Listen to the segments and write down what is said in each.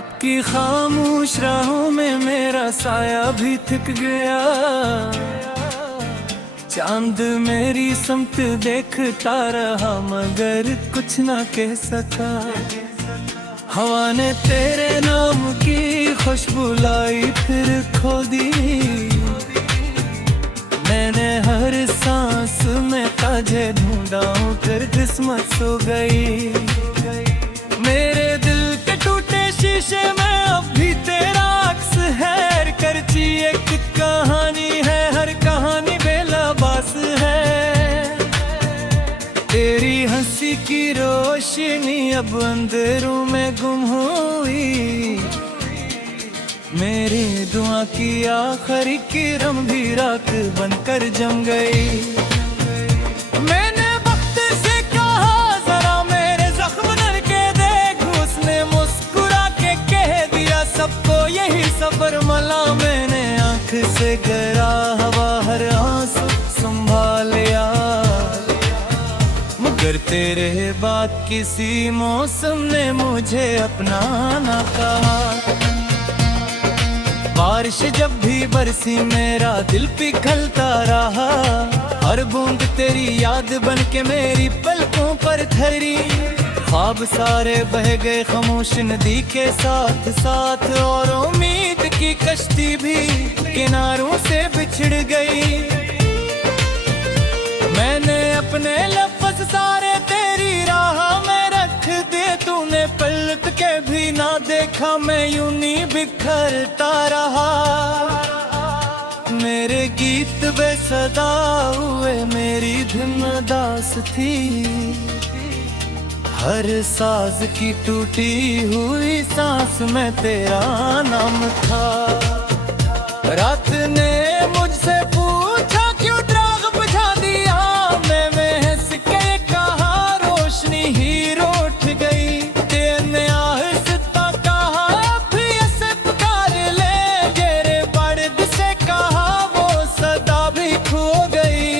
रात की खामोश राहों में मेरा साया भी थक गया। चांद मेरी समत देखता रहा मगर कुछ ना कह सका। हवा ने तेरे नाम की खुशबू लाई फिर खो दी। मैंने हर सांस में तुझे ढूंढा फिर किस्मत सो गई। मेरे दिल के टूटे शीशे में अब भी तेरा अक्स है। करची एक कहानी है, हर कहानी बेलबास है। तेरी हंसी की रोशनी अब अंधेरों में गुम हुई। मेरी दुआ की आखिरी किरण भी राख बनकर जम गई। मैंने वक्त से कहा जरा मेरे जख्म नर के देख। उसने मुस्कुरा के कह दिया सबको यही सब्र मला। मैंने आंख से गरा हवा हर आंसू संभाल लिया। मगर तेरे बाद किसी मौसम ने मुझे अपना ना कहा। बारिश जब भी बरसी मेरा दिल पिघलता रहा। हर बूंद तेरी याद बन के मेरी पलकों पर ठहरी। ख्वाब सारे बह गए खामोश नदी के साथ साथ। और उम्मीद की कश्ती भी किनारों से बिछड़ गई। मैंने अपने लफ्ज़ सारे तेरी राह में रख दे। तूने पलट के भी ना देखा, मैं यूं नहीं बिखरता रहा। मेरे गीत बेसदा हुए, मेरी धुन उदास थी। हर साज की टूटी हुई सांस में तेरा नाम था। रात ने मुझसे पूछा क्यों राग बुझा दिया। मैं हंस के कहा रोशनी ही रोठ गई। तेने आहिस्ता कहा फिर से पुकार ले। गेरे बर्द से कहा वो सदा भी खो गई।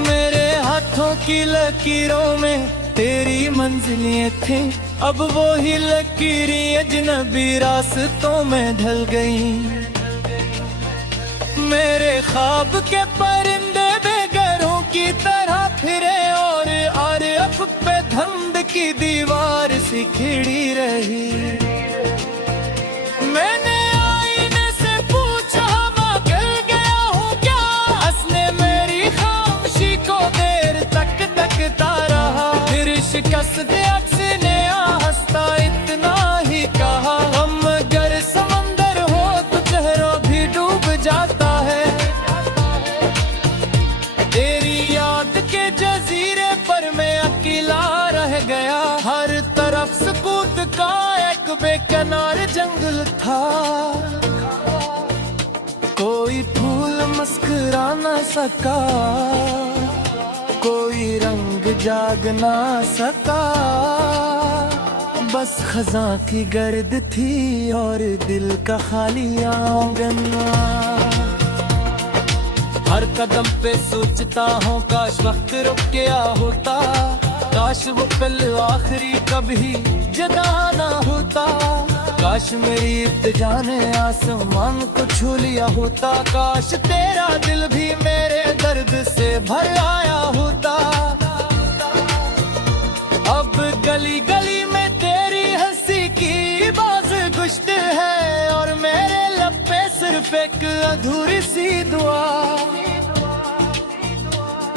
मेरे हाथों की लकीरों में तेरी मंजिलें थी। अब वो ही लकीरें अजनबी रास्तों में ढल गई। मेरे ख्वाब के परिंदे बेघरों की तरह फिरे। और अफक पे धुंध की दीवार सी खिड़ी रही। मैंने आईने से पूछा मैं गिर गया हूँ क्या। हंसने मेरी खामोशी को देर तक तकता रहा। फिर शिकस्त अक्स ने हंसता इतना ही कहा। हम अगर समंदर हो तो चेहरा भी डूब जाता है। तेरी याद के जजीरे पर मैं अकेला रह गया। हर तरफ सुकूत का एक बेकरार जंगल था। कोई फूल मुस्कुरा न सका, कोई रंग जाग ना सका। बस खजा की गर्द थी और दिल का खाली आंगन। हर कदम पे सोचता हूँ काश वक्त रुक गया होता। काश वो पल आखिरी कभी जुदा ना होता। काश मेरी इल्तिजा ने आसमान को छू लिया होता। काश तेरा दिल भी मेरे दर्द से भर आया होता। अब गली गली में तेरी हंसी की बाज गुश्त है। और मेरे लब पे सिर्फ एक अधूरी सी दुआ।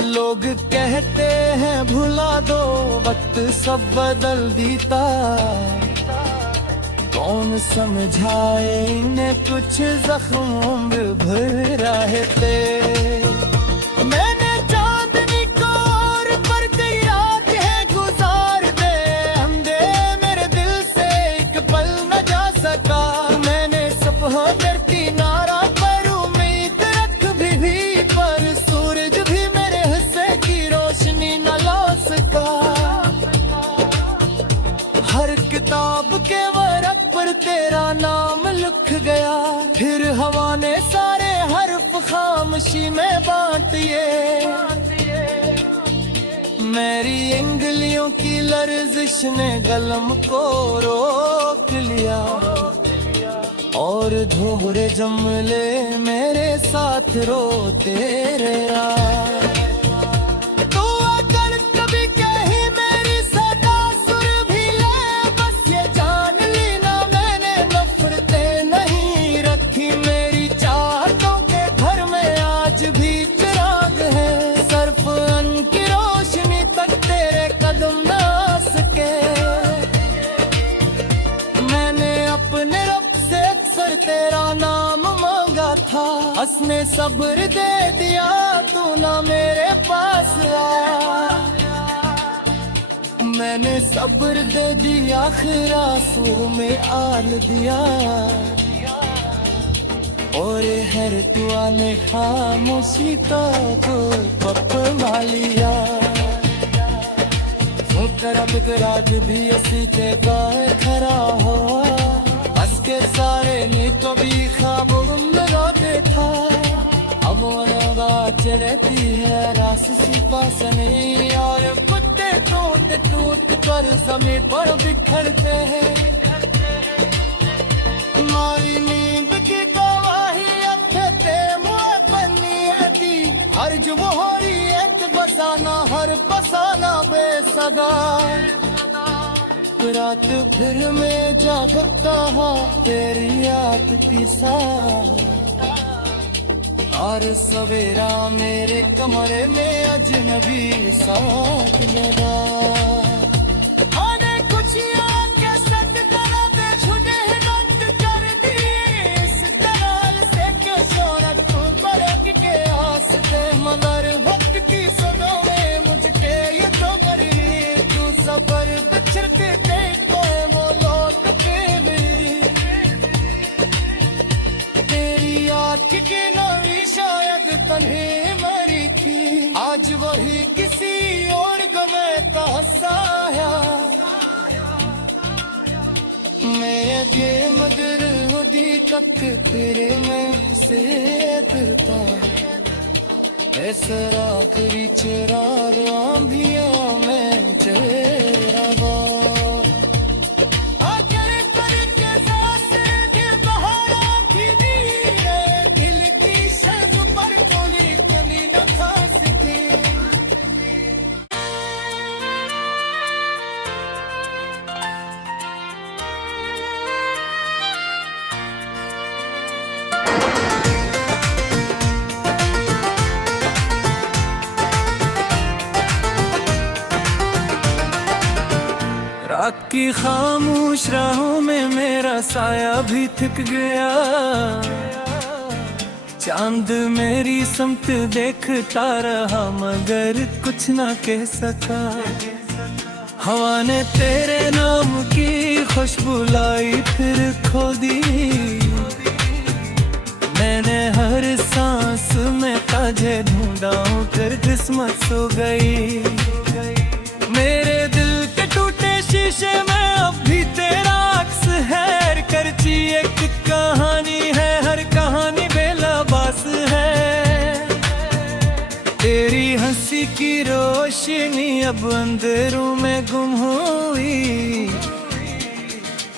लोग कहते हैं भुला दो वक्त सब बदल देता। कौन समझाए इन्हें कुछ जख्मों में भर रहते। मैंने चांदनी को और पर तेरी रात है गुजार दे। हमदे मेरे दिल से एक पल न जा सका। मैंने सपनों करती नारा पर उम्मीद रख भी पर सूरज भी मेरे हिस्से की रोशनी न ला सका। हर किताब के वर्क पर तेरा नाम लिख गया। फिर हवा ने सारे हर्फ खामोशी में बांट दिए। मेरी उंगलियों की लर्जिश ने कलम को रोक लिया और धोरे जमले मेरे साथ रोते रहा। तो अगर कभी कहीं मेरी सदा सुर भी ले, बस ये जान ली ना मैंने नफरतें नहीं रखी। मेरी चाहतों के घर में आज भी चिराग है, सिर्फ उनकी रोशनी तक तेरे कदम ना आ सके। मैंने अपने रब से अक्सर तेरा नाम मांगा था, उसने सब्र दे दिया तू ना मेरे पास आया। मैंने सब्र दे दिया आखिर आंसू में आल दिया, और हर दुआ ने खामोशी तो पपवा लिया। तेरा बिकराज भी असी जगह खड़ा हो, बस के सारे ने तो भी ख्वाब लगाते था। अब बात रहती है रास सी पास नहीं, और कुत्ते टूट टूट कर समय पर बिखरते हैं। मारी नींद की गवाही अखते मुँह बनी हती, हर जो हो रही एक बसाना हर बसाना बेसदा। रात फिर में जागता हाँ तेरी याद की साथ, और सवेरा मेरे कमरे में अजनबी साथ लगा। मगर वक्त की सदों में मुझके ये तो गरी, तू सबर बिछड़ते देखो वो लौट के भी। तेरी आँख की नमी शायद तन्हे मरी थी, आज वही किसी और गमे का साया। मैं ये मगर होदी तक तेरे में से था, ऐसा रात्रि चिराग आंधिया में चेहरा रात की खामोश राहों में मेरा साया भी थक गया। चांद मेरी समत देखता रहा मगर कुछ ना कह सका। हवा ने तेरे नाम की खुशबू लाई फिर खो दी, मैंने हर सांस में तुझे ढूंढा कर किस्मत सो गई। मेरे दिल के टूटे शीशे में अब भी तेरा अक्स है, करची एक कहानी है हर कहानी बेलबास है। तेरी हंसी की रोशनी अब अंधेरों में गुम हुई,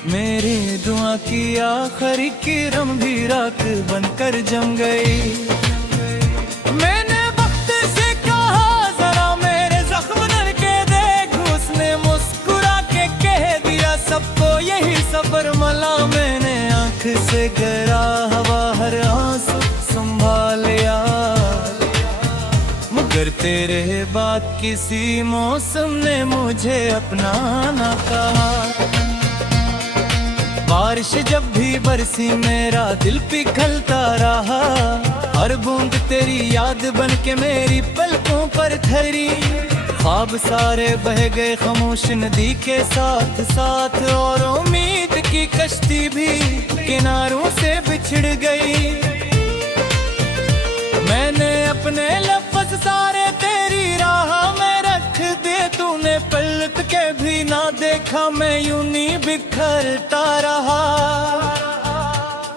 मेरी दुआ की आखिरी किरण भी रात बनकर जम गई। मैंने वक्त से कहा जरा मेरे जख्म नर के देख, उसने मुस्कुरा के कह दिया सबको यही सब्र मला। मैंने आंख से गिरा हवा हर आंसू संभालिया, मगर तेरे बाद किसी मौसम ने मुझे अपना ना कहा। बारिश जब भी बरसी मेरा दिल पिघलता रहा, हर बूंद तेरी याद बन के मेरी पलकों पर ठहरी। ख्वाब सारे बह गए खामोश नदी के साथ साथ, और उम्मीद की कश्ती भी किनारों से बिछड़ गई। मैंने अपने लफ्ज़ सारे तेरी राह में रख दे, तूने पलट के भी ना देखा, मैं यूं नहीं बिखरता रहा।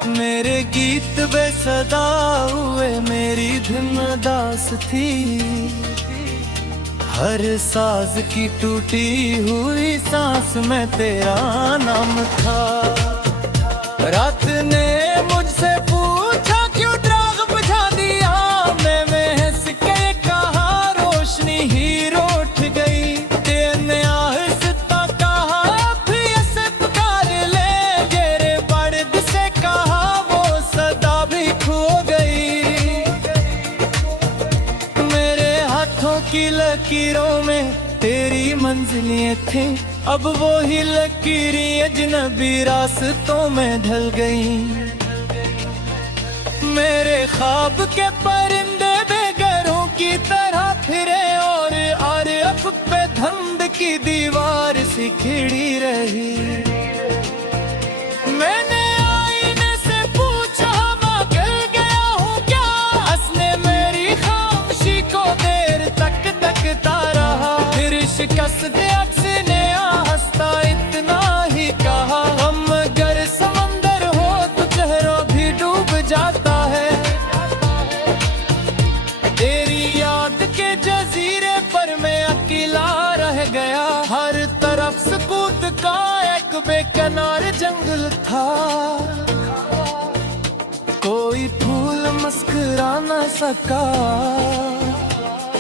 मेरे गीत बेसदा हुए मेरी धुन उदास थी, हर साज की टूटी हुई सांस में तेरा नाम था। रात ने मुझसे पूछा क्यों चिराग बुझा दिया, मैंने हंस के कहा रोशनी ही रोठ गई। तेने आहिस्ता कहा फिर से पुकार ले, जेरे बर्द से कहा वो सदा भी खो गई। मेरे हाथों की लकीरों में तेरी मंजिलें थी, अब वो ही लकीरें अजनबी रास्तों में ढल गई। मेरे ख्वाब के परिंदे बेघरों की तरह फिरे और अब पे धंध की दीवार सी खिड़ी रही। मैंने आईने से पूछा मैं गिर गया हूँ क्या, हंसने मेरी खामोशी को देर तक तकता रहा। फिर शिकस्त अक्स ने हंसता इतना ही कहा, हम अगर समंदर हो तो चेहरा भी डूब जाता है। तेरी याद के जजीरे पर मैं अकेला रह गया, हर तरफ सुकूत का एक बेकरार जंगल था। कोई फूल मुस्कुरा न सका,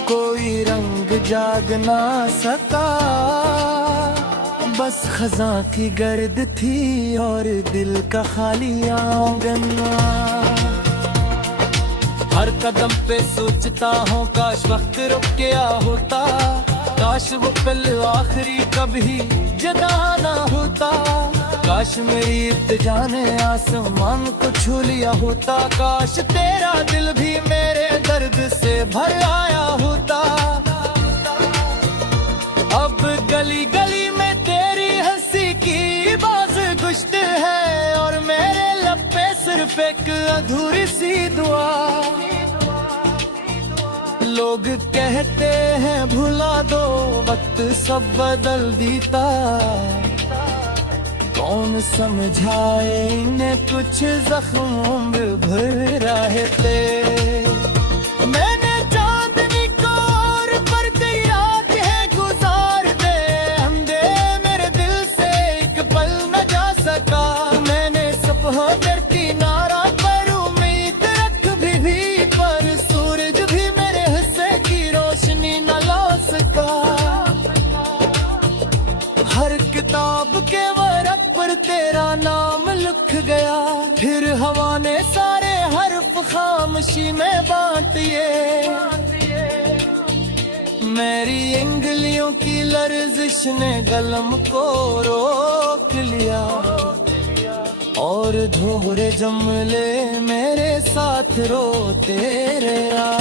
कोई रंग जाग ना सका, बस खजा की गर्द थी और दिल का खाली आंगन। हर कदम पे सोचता हूँ काश वक्त रुक गया होता, काश वो पल आखिरी कभी जुदा ना होता। काश मेरी इब्तिदा ने आसमान को छू लिया होता, काश तेरा दिल भी मेरे दर्द से भर आया होता। अब गली गली में तेरी हंसी की बाज गुश्त है और मेरे लब पे सिर्फ एक अधूरी सी दुआ। लोग कहते हैं भुला दो वक्त सब बदल देता, कौन समझाए इन्हें कुछ जख्मों में भर रहे थे। मैंने चांदनी को और पर तेरी रात है गुजार दे, अंधे मेरे दिल से एक पल न जा सका। मैंने सुबह करती नारा पर उम्मीद रख भी पर सूरज भी मेरे हिस्से की रोशनी न ला सका। हर किताब के वरक पर तेरा नाम लिख गया, फिर हवा ने सारे हर्फ खामोशी में बांट दिए। मेरी इंगलियों की लर्जिश ने कलम को रोक लिया और धोरे जमले मेरे साथ रोते रहा।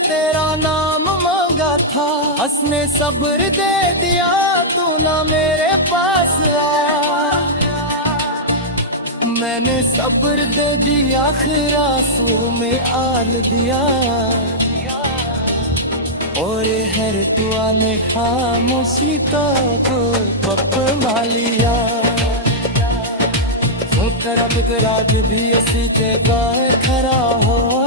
तेरा नाम मांगा था, हंसने सब्र दे दिया तू ना मेरे पास आया। मैंने सब्र दे दिया आखिर आंसू में आल दिया और हर दुआ ने खामोशी को पकड़ा लिया। राज भी असी जगह खड़ा हुआ,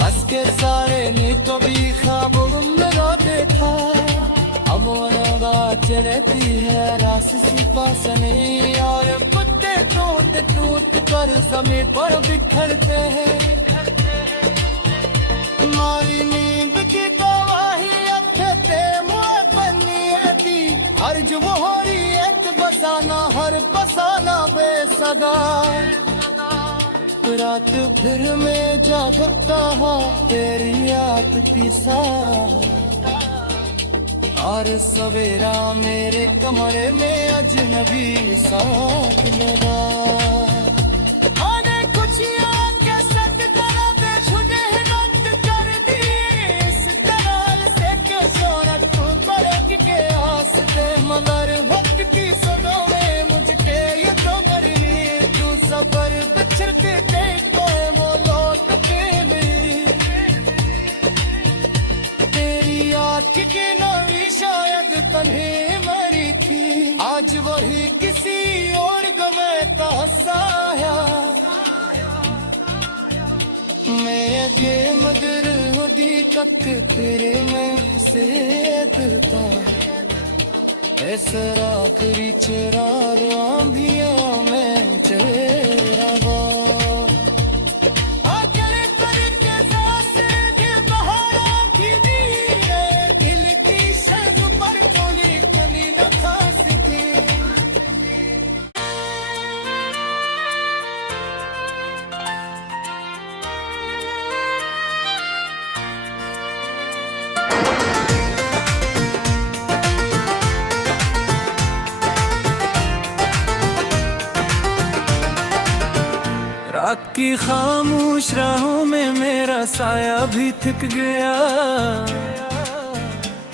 हंस के सारे ने कभी ख्वाब लगाते था। अब बात चढ़ती है रास सी पासने और कुत्ते टूट टूट कर समय पर बिखरते हैं। मारी नींद की गवाही अखते मुँह बनी थी, हर जो हो रही है बसाना हर बसाना बेसगा। रात फिर में जागता हूँ तेरी याद की साथ, और सवेरा मेरे कमरे में अजनबी साथ लगा। मगर वक्त की सदों में मुझके ये तो मरी शक तेरे में से दिलता ऐसा आखिरी चिराग आंधियों में चेहरा रात की खामोश राहों में मेरा साया भी थक गया,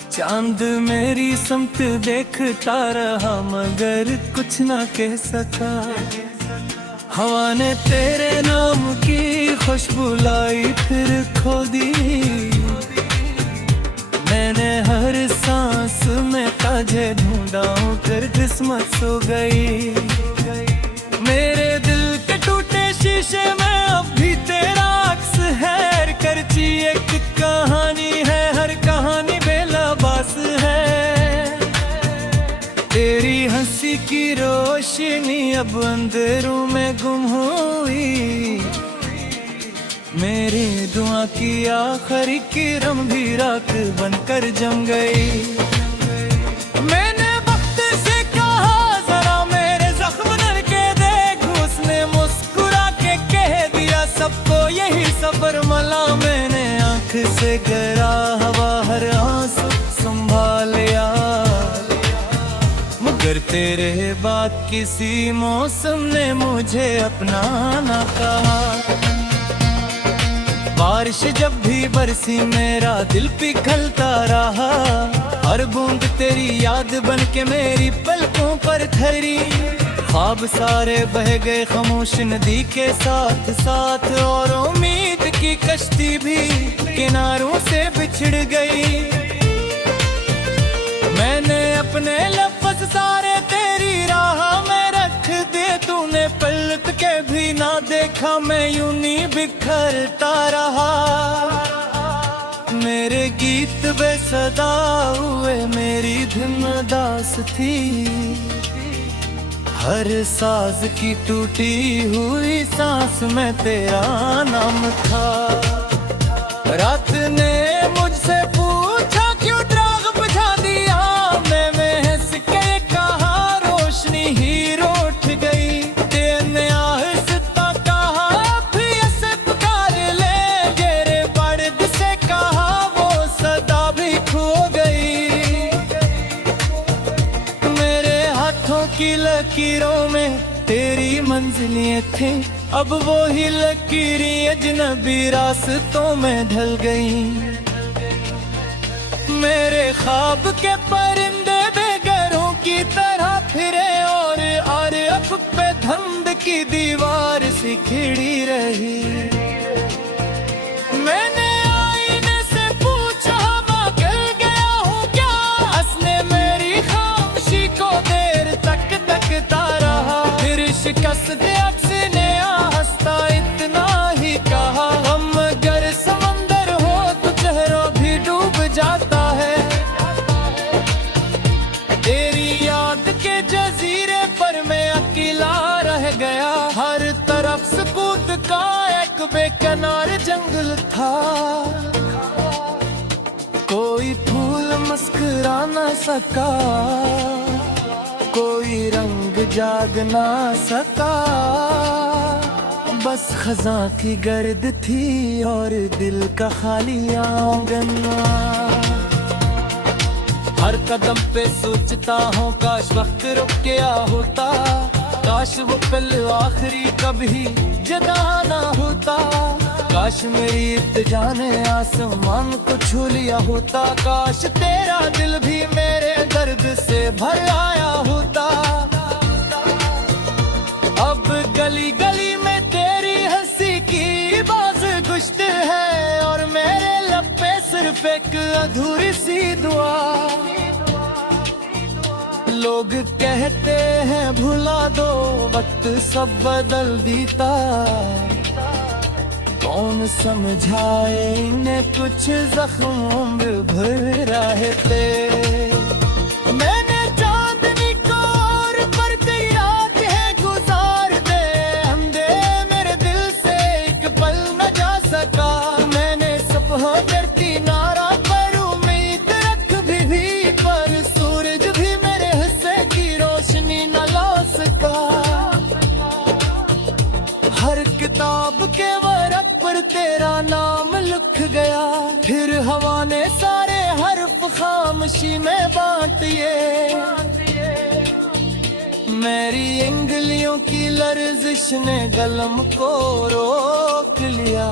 चांद मेरी समत देखता रहा मगर कुछ ना कह सका। हवा ने तेरे नाम की खुशबू लाई फिर खो दी, मैंने हर सांस में तुझे ढूंढा कर किस्मत सो गई। मेरे दिल के टूटे शीशे में अब भी तेरा अक्स है, करची एक कहानी है, हर कहानी बेलबास है। तेरी हंसी की रोशनी अब अंधेरों में गुम हुई, मेरी दुआ की आखिरी किरण भी राख बनकर जम गई। मैंने वक्त से कहा जरा मेरे जख्म नर के देख, उसने मुस्कुरा के कह दिया सबको यही सब्र मला। मैंने आंख से गरा हवा हर आंसू संभालिया, मगर तेरे बाद किसी मौसम ने मुझे अपना ना कहा। बारिश जब भी बरसी मेरा दिल पिघलता रहा, हर बूंद तेरी याद बन के मेरी पलकों पर ठहरी। ख्वाब सारे बह गए खामोश नदी के साथ साथ, और उम्मीद की कश्ती भी किनारों से बिछड़ गई। मैंने अपने लफ्ज़ सारे तेरी राह में रख दे, तूने पलट के भी ना देखा, मैं यूं ही बिखरता रहा। मेरे गीत बेसदा हुए, मेरी धुन उदास थी, हर साज की टूटी हुई सांस में तेरा नाम था। रात ने मुझसे पूछा क्यों ड्राग बुझा दिया, मैं हंस के कहा रोशनी ही रोठ गई। तेने आहिस्ता कहा भी ऐसे पुकार ले, गेरे बर्द से कहा वो सदा भी खो गई। मेरे हाथों की लकीरों में तेरी मंजिलें थी, अब वो ही लकीरें अजनबी रास्तों में ढल गई। मेरे ख्वाब के परिंदे बेघरों की तरह फिरे, और अफ पे धंध की दीवार सी खिड़ी रही। मैंने आईने से पूछा मैं गल गया हूँ क्या, हंसने मेरी खामोशी को देर तक तकता रहा। फिर शिकस्त अक्स ने हंसता इतना ही कहा, हम अगर समंदर हो तो चेहरा भी डूब जाता है। तेरी याद के जजीरे पर मैं अकेला रह गया, हर तरफ सुकूत का एक बेकरार जंगल था। कोई फूल मुस्कुरा न सका, कोई रंग जाग ना सका, बस खजा की गर्द थी और दिल का खाली आंगन। हर कदम पे सोचता हूँ काश वक्त रुक गया होता, काश वो पल आखिरी कभी जुदा ना होता। काश मेरी इब्तिदा ने आसमान को छू लिया होता, काश तेरा दिल भी मेरे दर्द से भर आया होता। अब गली गली में तेरी हंसी की बाज गुश्त है, और मेरे लब पे सिर्फ एक अधूरी सी दुआ। लोग कहते हैं भुला दो वक्त सब बदल देता, कौन समझाए इन्हें, कुछ जख्मों में भरा है तेरे। मैंने चांदनी को और पर कई रात है गुजार दे, अंधे मेरे दिल से एक पल न जा सका। मैंने सपहा करती नारा पर उम्मीद रख भी पर सूरज भी मेरे हिस्से की रोशनी न ला सका। हर किताब के वर्क पर तेरा नाम लिख गया, फिर हवा ने सारे हर्फ खामोशी में बांट दिए। मेरी उंगलियों की लर्जिश ने कलम को रोक लिया,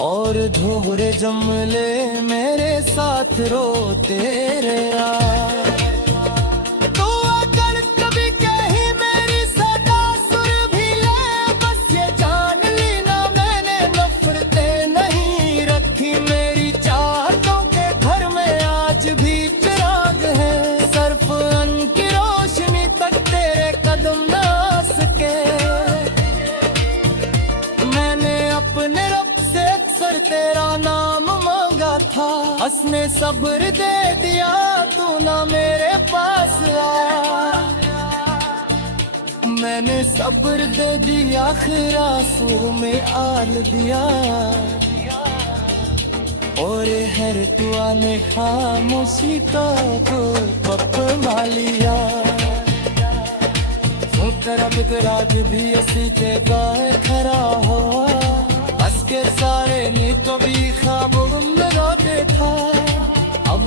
और धोरे जमले मेरे साथ रोते रहा। तेरा नाम मांगा था, उसने सब्र दे दिया, तू ना मेरे पास आया। मैंने सब्र दे दिया, आखिर आंसू में आल दिया, और हर दुआ ने खामोशी को पकड़ा लिया। राज भी असी जगह खड़ा हुआ, के सारे नी तो भी ख्वाब लगाते था। अब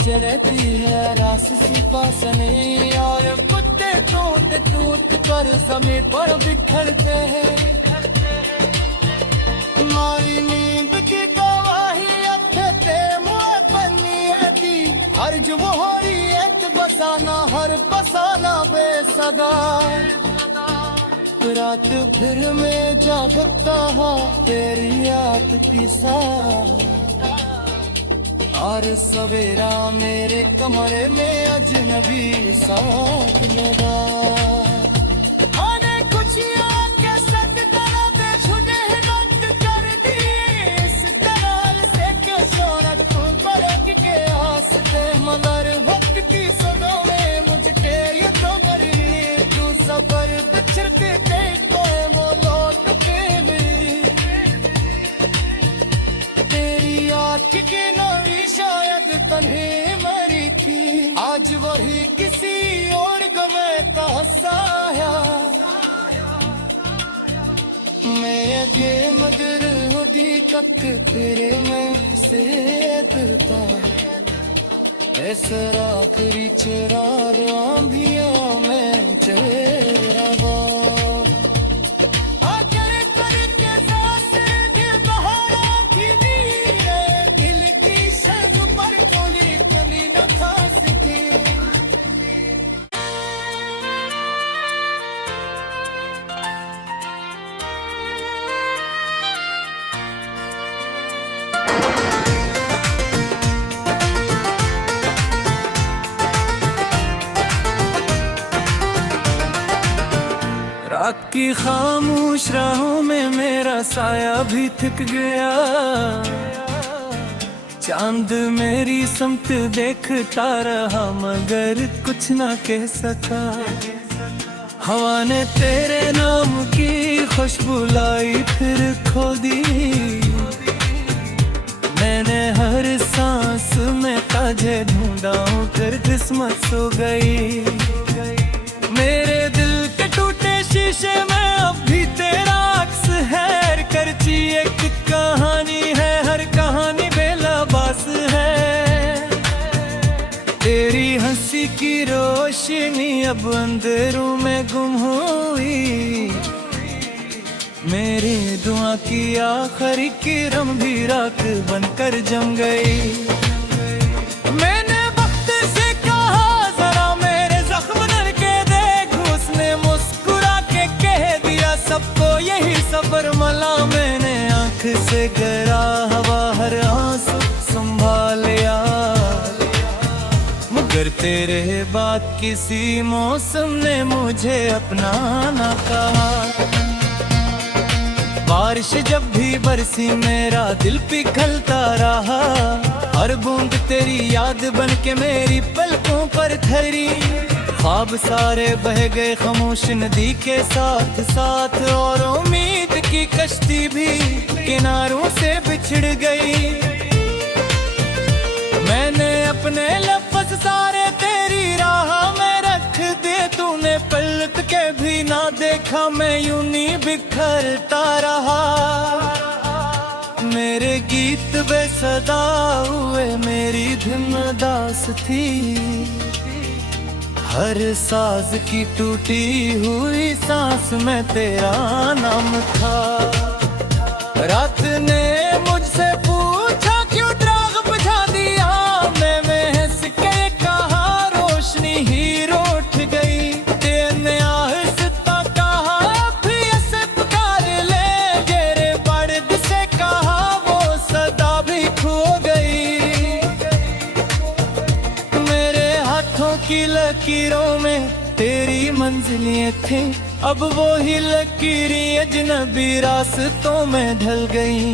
चढ़ती है रास सी पास नहीं, और कुत्ते टूट टूट कर समय पर बिखरते हैं। मारी नींद की गवाही अथते मुँह बनी थी, हर जो मोहरी एत बसाना हर बसाना बेसगा। रात फिर मैं जागता हूँ तेरी याद की साथ, और सवेरा मेरे कमरे में अजनबी साथ लगा। मगर वक्त की सदों में मुझके ये तो गरी, तू सबर बिछड़ते देखो वो लौट के भी। तेरी आँख की नौरी शायद तन्हे मरी थी, आज वही किसी और गमे का साया। मैं ये मगर होगी तक तेरे में से डरता, ऐसा आखिरी चराग आंधियों में चेहरा की खामोश राहों में मेरा साया भी थक गया। चांद मेरी समत देखता रहा मगर कुछ ना कह सका। हवा ने तेरे नाम की खुशबू लाई फिर खो दी। मैंने हर सांस में तुझे ढूंढा फिर किस्मत सो गई। मेरे दिल के टूटे शीशे में अब भी तेरा अक्स है। करची एक कहानी है, हर कहानी बेलाबास है। तेरी हंसी की रोशनी अब अंधेरों में गुम हुई। मेरी दुआ की आखिरी किरण भी रात बनकर जम गई। मैंने वक्त से कहा जरा मेरे जख्म नर के देख, उसने मुस्कुरा के कह दिया सबको यही सब्र मला। मैंने आंख से गरा हवा हर आंसू संभाल लिया, मगर तेरे बाद किसी मौसम ने मुझे अपना ना कहा। बारिश जब भी बरसी मेरा दिल पिघलता रहा, हर बूंद तेरी याद बन के मेरी पलकों पर ठहरी। ख्वाब सारे बह गए खामोश नदी के साथ साथ, और उम्मीद की कश्ती भी किनारों से बिछड़ गई। मैंने अपने लफ्ज़ सारे तेरी राह में रख दे, तूने पलट के भी ना देखा, मैं यूं नहीं बिखरता रहा। मेरे गीत बेसदा हुए, मेरी धुन उदास थी, हर साज की टूटी हुई सांस में तेरा नाम था। रात ने मुझसे पूछा क्यों राग बुझा दिया, मैंने हंस के कहा रोशनी ही रूठ गई। तेने आहिस्ता कहा फिर ऐसे पुकार ले, तेरे बर्द से कहा वो सदा भी खो गई। मेरे हाथों की लकीरों में तेरी मंजिलें थी, अब वो ही लकीरें अजनबी रास्तों में ढल गई।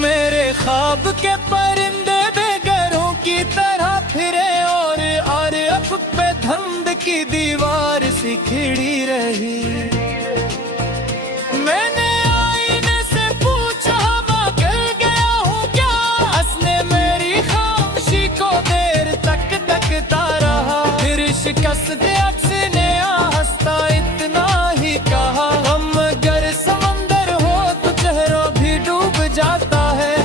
मेरे ख्वाब के परिंदे बेघरों की तरह फिरे, और अफ़क़ पे धुंध की दीवार सी खिड़ी रही। मैंने आईने से पूछा मैं गिर गया हूँ क्या, हंसने मेरी खामोशी को देर तक तकता रहा। फिर शिकस्त अक्स ने हंसता इतना ही कहा, हम अगर समंदर हो तो चेहरा भी डूब जाता है।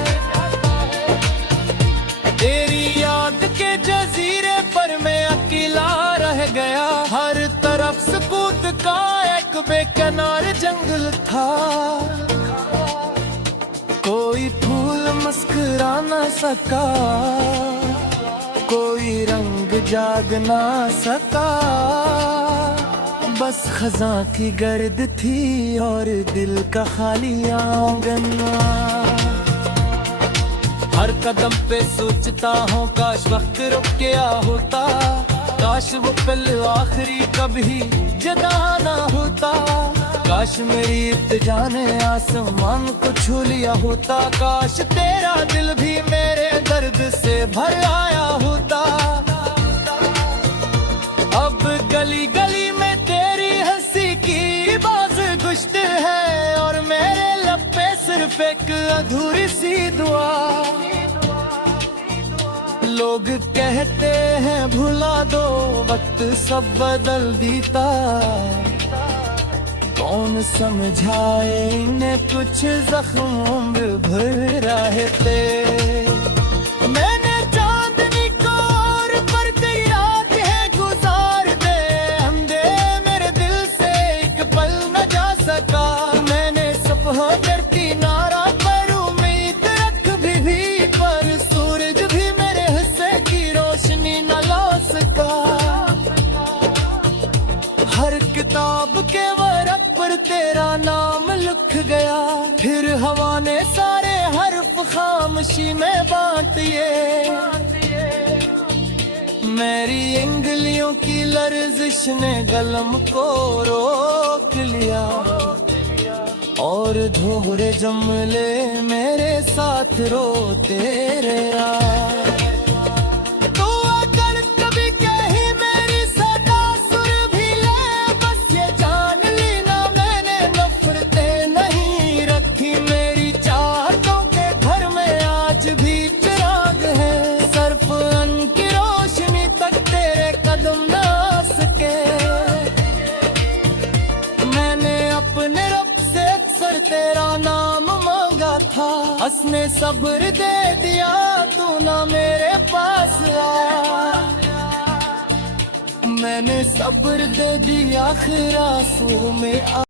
तेरी याद के जजीरे पर मैं अकेला रह गया, हर तरफ सुकूत का एक बेकरार जंगल था। कोई फूल मुस्कुरा न सका, कोई रंग जाग ना सका, बस खज़ां की गर्द थी और दिल का खाली आंगन। हर कदम पे सोचता हूँ काश वक्त रुक गया होता, काश वो पल आखिरी कभी जुदा ना होता। काश मेरी इब्तिदा ने आसमान को छू लिया होता, काश तेरा दिल भी मेरे दर्द से भर आया होता। अब गली गली में तेरी हंसी की बाज गुश्त है, और मेरे लब पे सिर्फ एक अधूरी सी दुआ। लोग कहते हैं भुला दो वक्त सब बदल देता, कौन समझाए इन्हें कुछ जख्मों में भर रहते। मैंने चांदनी को और पर तेरी रात है गुजार दे, अंधे मेरे दिल से एक पल न जा सका। मैंने सुबह करती नारा पर उम्मीद रख भी पर सूरज भी मेरे हिस्से की रोशनी न ला सका। हर किताब के वर्क पर तेरा नाम लिख गया, फिर हवा ने सारे हर्फ खामोशी में बांट दिए। मेरी इंगलियों की लर्जिश ने कलम को रोक लिया, और धोरे जुमले मेरे साथ रोते रहा। तेरा नाम मांगा था, हंसने सब्र दे दिया, तू ना मेरे पास आया। मैंने सब्र दे दिया, आखिर आंसू में